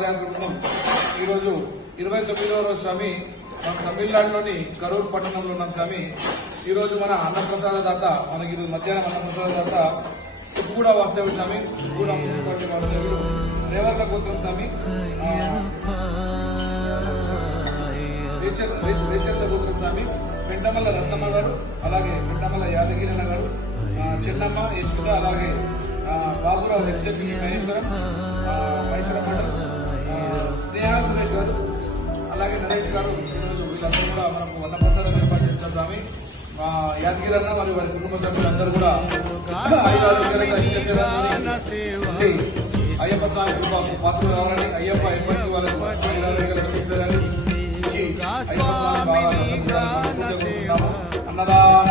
పాదయాత్ర బృందం ఈరోజు 29వ రోజు స్వామి మన తమిళనాడులోని కరూర్ పట్టణంలో ఉన్నాం స్వామి. ఈరోజు మన అన్నప్రసాద దాత మనకి ఈరోజు మధ్యాహ్నం అన్నప్రసాద దాత ఉప్పుగూడ వాస్తవ్యుడు స్వామి. ఉప్పుగూడ వాస్తవ్యుడు రేవర్ల గోత్రం స్వామి, రేచర్ల గోత్రం స్వామి, పెంటమల్ల రత్నమ్మ గారు, అలాగే పెంటమల్ల యాదగిరన్న గారు, చెన్నమ్మ యశ్వత, అలాగే బాబురావు ఎక్స్ఎస్పీ మహేశ్వరం మండలం, స్నేహ సురేష్ గారు, అలాగే నరేష్ గారు. ఈరోజు వీళ్ళందరూ కూడా మనకు అన్నప్రసాదం ఏర్పాటు చేస్తున్నారు స్వామి. యాదగిరన్న మరియు వారి కుటుంబ సభ్యులందరూ కూడా అయ్యప్ప స్వామి పాత్రలు కావాలని, అయ్యప్ప ఎప్పటికీ వాళ్ళకు అన్నదాన